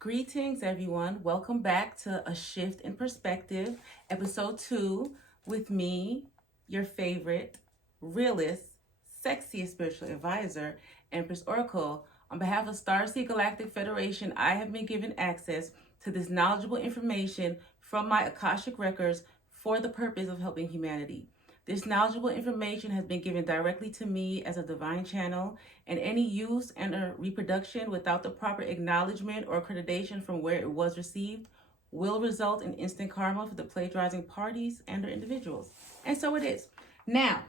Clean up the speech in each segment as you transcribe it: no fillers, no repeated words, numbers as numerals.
Greetings, everyone. Welcome back to A Shift in Perspective, Episode 2, with me, your favorite, realist, sexiest spiritual advisor, Empress Oracle. On behalf of Starseed Galactic Federation, I have been given access to this knowledgeable information from my Akashic records for the purpose of helping humanity. This knowledgeable information has been given directly to me as a divine channel, and any use and or reproduction without the proper acknowledgement or accreditation from where it was received will result in instant karma for the plagiarizing parties and or individuals. And so it is. Now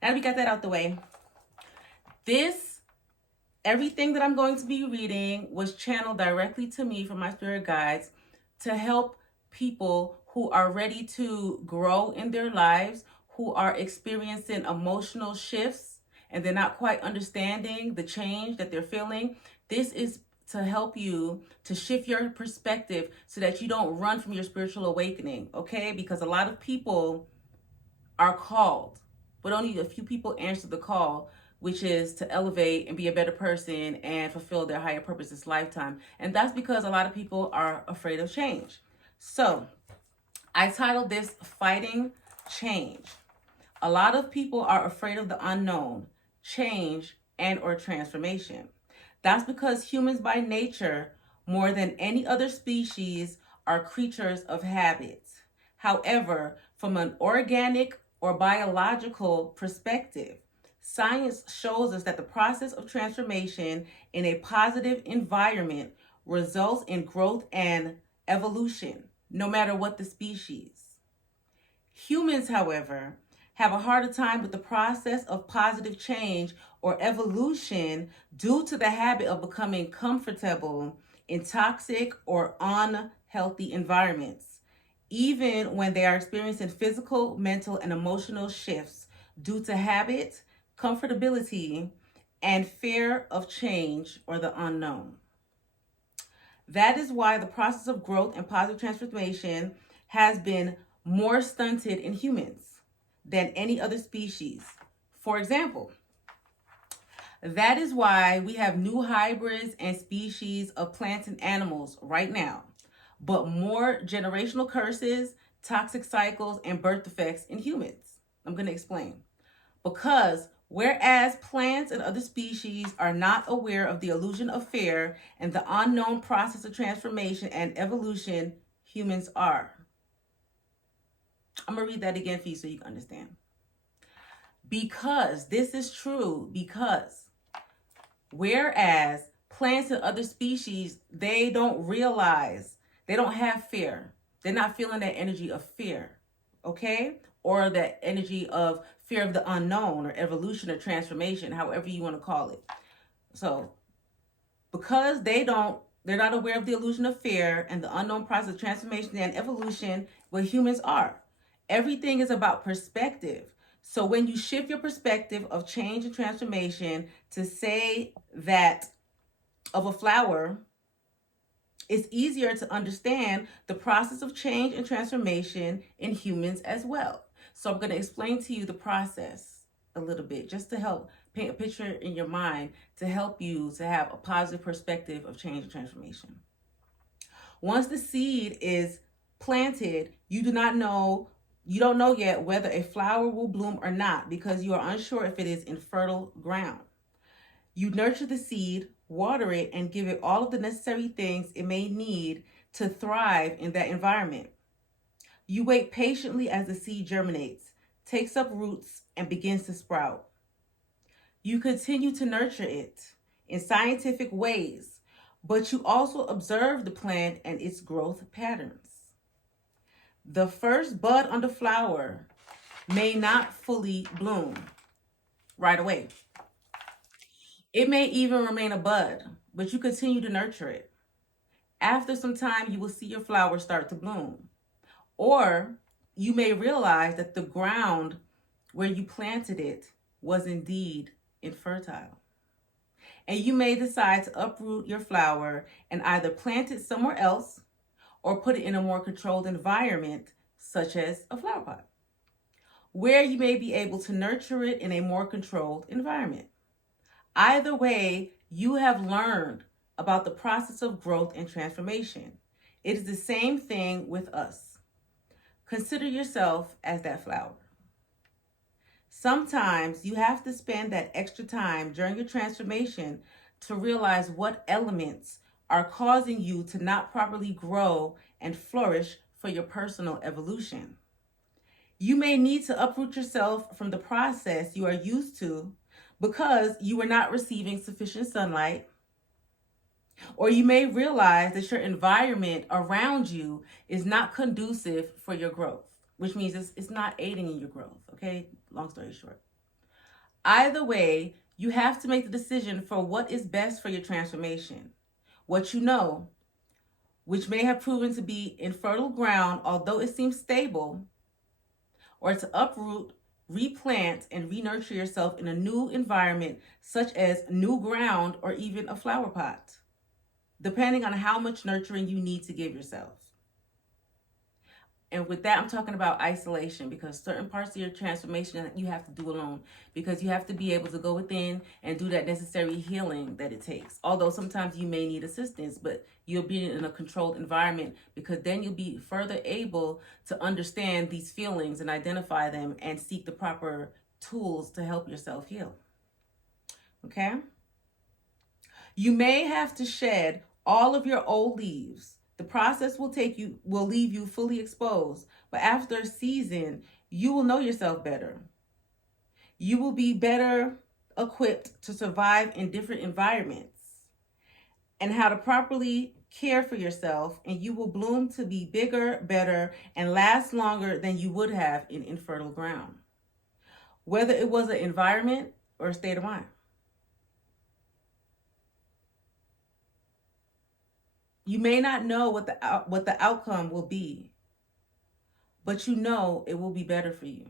that we got that out the way, everything that I'm going to be reading was channeled directly to me from my spirit guides to help people who are ready to grow in their lives, who are experiencing emotional shifts and they're not quite understanding the change that they're feeling. This is to help you to shift your perspective so that you don't run from your spiritual awakening, okay? Because a lot of people are called, but only a few people answer the call, which is to elevate and be a better person and fulfill their higher purpose this lifetime. And that's because a lot of people are afraid of change. So I titled this Fighting Change. A lot of people are afraid of the unknown, change, and or transformation. That's because humans by nature, more than any other species, are creatures of habit. However, from an organic or biological perspective, science shows us that the process of transformation in a positive environment results in growth and evolution, no matter what the species. Humans, however, have a harder time with the process of positive change or evolution due to the habit of becoming comfortable in toxic or unhealthy environments, even when they are experiencing physical, mental, and emotional shifts due to habit, comfortability, and fear of change or the unknown. That is why the process of growth and positive transformation has been more stunted in humans than any other species. For example, that is why we have new hybrids and species of plants and animals right now, but more generational curses, toxic cycles, and birth defects in humans. I'm going to explain. Because whereas plants and other species are not aware of the illusion of fear and the unknown process of transformation and evolution, humans are. I'm going to read that again for you so you can understand. Because this is true, because whereas plants and other species, they don't realize, they don't have fear. They're not feeling that energy of fear, okay? Or that energy of fear of the unknown or evolution or transformation, however you want to call it. So because they're not aware of the illusion of fear and the unknown process of transformation and evolution, what humans are. Everything is about perspective. So when you shift your perspective of change and transformation to say that of a flower, it's easier to understand the process of change and transformation in humans as well. So I'm going to explain to you the process a little bit just to help paint a picture in your mind to help you to have a positive perspective of change and transformation. Once the seed is planted, you don't know yet whether a flower will bloom or not because you are unsure if it is in fertile ground. You nurture the seed, water it, and give it all of the necessary things it may need to thrive in that environment. You wait patiently as the seed germinates, takes up roots, and begins to sprout. You continue to nurture it in scientific ways, but you also observe the plant and its growth patterns. The first bud on the flower may not fully bloom right away. It may even remain a bud, but you continue to nurture it. After some time, you will see your flower start to bloom. Or you may realize that the ground where you planted it was indeed infertile. And you may decide to uproot your flower and either plant it somewhere else or put it in a more controlled environment, such as a flower pot, where you may be able to nurture it in a more controlled environment. Either way, you have learned about the process of growth and transformation. It is the same thing with us. Consider yourself as that flower. Sometimes you have to spend that extra time during your transformation to realize what elements are causing you to not properly grow and flourish for your personal evolution. You may need to uproot yourself from the process you are used to because you are not receiving sufficient sunlight, or you may realize that your environment around you is not conducive for your growth, which means it's not aiding in your growth, okay? Long story short. Either way, you have to make the decision for what is best for your transformation. What you know, which may have proven to be infertile ground, although it seems stable, or to uproot, replant, and re-nurture yourself in a new environment, such as new ground or even a flower pot, depending on how much nurturing you need to give yourself. And with that, I'm talking about isolation, because certain parts of your transformation you have to do alone, because you have to be able to go within and do that necessary healing that it takes. Although sometimes you may need assistance, but you'll be in a controlled environment, because then you'll be further able to understand these feelings and identify them and seek the proper tools to help yourself heal. Okay? You may have to shed all of your old leaves. The process will leave you fully exposed, but after a season, you will know yourself better. You will be better equipped to survive in different environments and how to properly care for yourself, and you will bloom to be bigger, better, and last longer than you would have in infertile ground, whether it was an environment or a state of mind. You may not know what the outcome will be, but you know it will be better for you.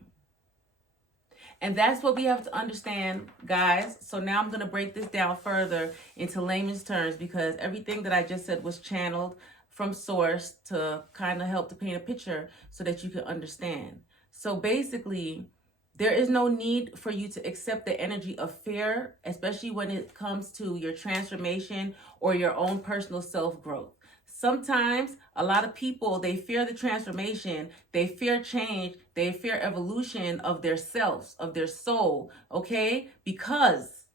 And that's what we have to understand, guys. So now I'm going to break this down further into layman's terms, because everything that I just said was channeled from source to kind of help to paint a picture so that you can understand. So basically, there is no need for you to accept the energy of fear, especially when it comes to your transformation or your own personal self-growth. Sometimes a lot of people, they fear the transformation, they fear change, they fear evolution of their selves, of their soul, okay? Because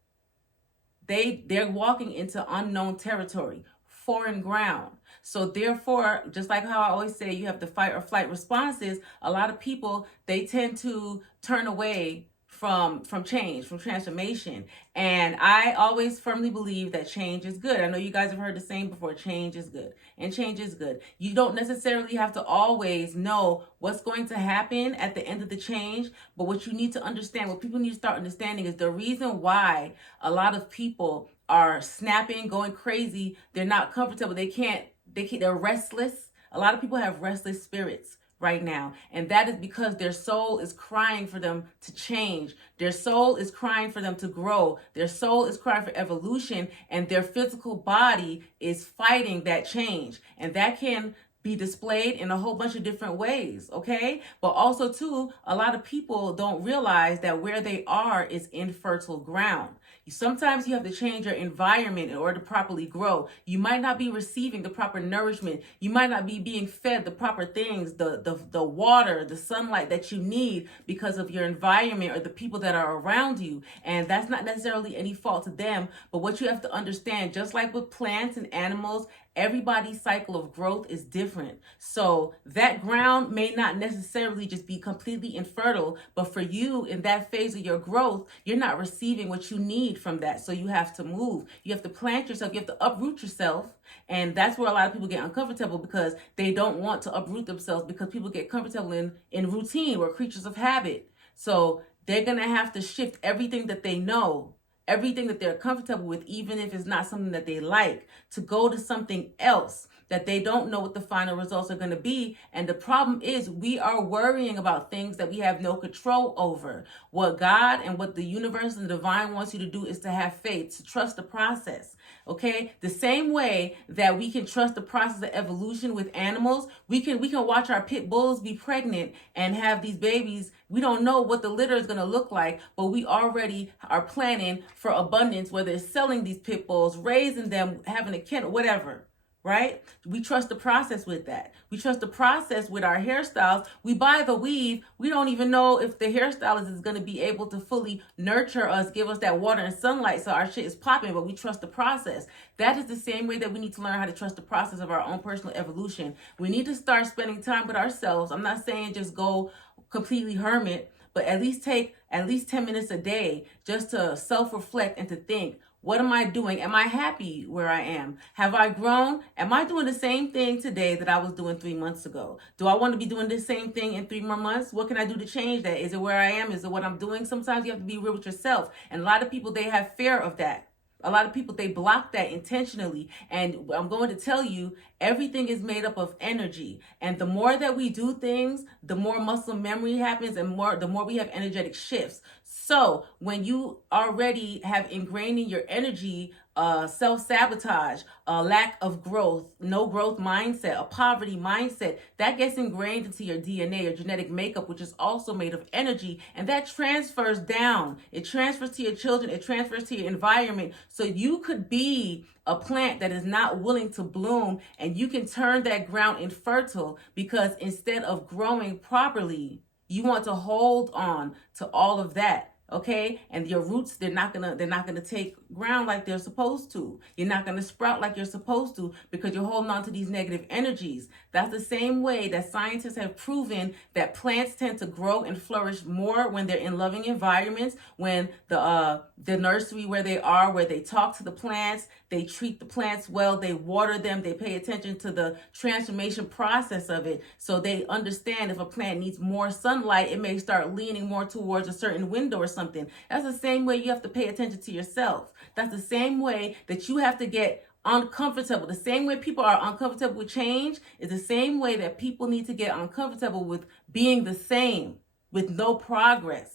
they're walking into unknown territory, foreign ground. So therefore, just like how I always say, you have the fight or flight responses. A lot of people, they tend to turn away from change, from transformation. And I always firmly believe that change is good. I know you guys have heard the saying before, change is good. And change is good. You don't necessarily have to always know what's going to happen at the end of the change. But what you need to understand, what people need to start understanding, is the reason why a lot of people are snapping, going crazy. They're not comfortable. They're restless. A lot of people have restless spirits right now, and that is because their soul is crying for them to change. Their soul is crying for them to grow. Their soul is crying for evolution, and their physical body is fighting that change. And that can be displayed in a whole bunch of different ways, okay? But also too, a lot of people don't realize that where they are is infertile ground. Sometimes you have to change your environment in order to properly grow. You might not be receiving the proper nourishment. You might not be being fed the proper things, the water, the sunlight that you need because of your environment or the people that are around you. And that's not necessarily any fault to them. But what you have to understand, just like with plants and animals, everybody's cycle of growth is different. So that ground may not necessarily just be completely infertile, but for you in that phase of your growth, you're not receiving what you need from that. So you have to move. You have to plant yourself. You have to uproot yourself. And that's where a lot of people get uncomfortable, because they don't want to uproot themselves, because people get comfortable in routine. We're creatures of habit. So they're going to have to shift everything that they know, everything that they're comfortable with, even if it's not something that they like, to go to something else that they don't know what the final results are going to be. And the problem is we are worrying about things that we have no control over. What God and what the universe and the divine wants you to do is to have faith, to trust the process. Okay, the same way that we can trust the process of evolution with animals, we can watch our pit bulls be pregnant and have these babies. We don't know what the litter is going to look like, but we already are planning for abundance, whether it's selling these pit bulls, raising them, having a kennel, whatever. Right? We trust the process with that. We trust the process with our hairstyles. We buy the weave. We don't even know if the hairstylist is going to be able to fully nurture us, give us that water and sunlight so our shit is popping, but we trust the process. That is the same way that we need to learn how to trust the process of our own personal evolution. We need to start spending time with ourselves. I'm not saying just go completely hermit, but at least take at least 10 minutes a day just to self-reflect and to think, what am I doing? Am I happy where I am? Have I grown? Am I doing the same thing today that I was doing 3 months ago? Do I want to be doing the same thing in 3 more months? What can I do to change that? Is it where I am? Is it what I'm doing? Sometimes you have to be real with yourself. And a lot of people, they have fear of that. A lot of people, they block that intentionally. And I'm going to tell you, everything is made up of energy. And the more that we do things, the more muscle memory happens and the more we have energetic shifts. So when you already have ingrained in your energy self-sabotage, a lack of growth, no growth mindset, a poverty mindset, that gets ingrained into your DNA, your genetic makeup, which is also made of energy, and that transfers down. It transfers to your children, it transfers to your environment. So you could be a plant that is not willing to bloom, and you can turn that ground infertile because instead of growing properly, you want to hold on to all of that. Okay, and your roots, they're not gonna take ground like they're supposed to. You're not gonna sprout like you're supposed to because you're holding on to these negative energies. That's the same way that scientists have proven that plants tend to grow and flourish more when they're in loving environments, when the nursery where they talk to the plants, they treat the plants well, they water them, they pay attention to the transformation process of it, so they understand if a plant needs more sunlight, it may start leaning more towards a certain window or something. That's the same way you have to pay attention to yourself. That's the same way that you have to get uncomfortable. The same way people are uncomfortable with change is the same way that people need to get uncomfortable with being the same, with no progress.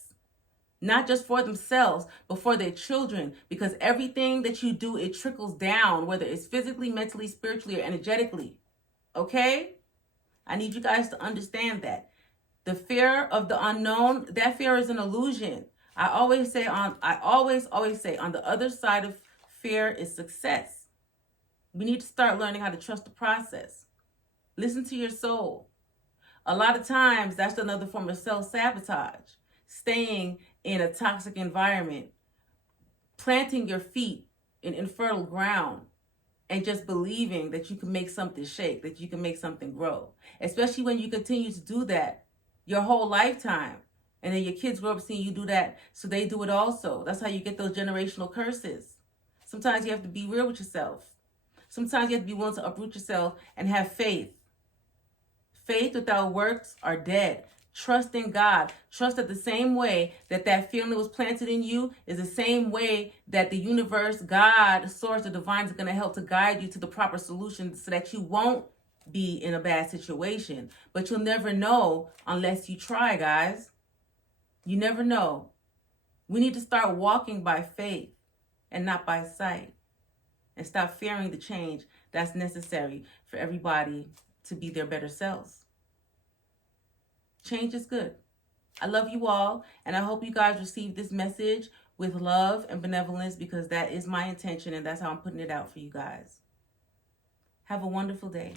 Not just for themselves, but for their children. Because everything that you do, it trickles down, whether it's physically, mentally, spiritually, or energetically. Okay? I need you guys to understand that. The fear of the unknown, that fear is an illusion. I always say on the other side of fear is success. We need to start learning how to trust the process. Listen to your soul. A lot of times, that's another form of self-sabotage. Staying in a toxic environment, planting your feet in infertile ground, and just believing that you can make something shake, that you can make something grow. Especially when you continue to do that your whole lifetime. And then your kids grow up seeing you do that, so they do it also. That's how you get those generational curses. Sometimes you have to be real with yourself. Sometimes you have to be willing to uproot yourself and have faith. Faith without works are dead. Trust in God. Trust that the same way that feeling was planted in you is the same way that the universe, God, source, the divine is going to help to guide you to the proper solution so that you won't be in a bad situation. But you'll never know unless you try, guys. You never know. We need to start walking by faith and not by sight, and stop fearing the change that's necessary for everybody to be their better selves. Change is good. I love you all, and I hope you guys receive this message with love and benevolence, because that is my intention and that's how I'm putting it out for you guys. Have a wonderful day.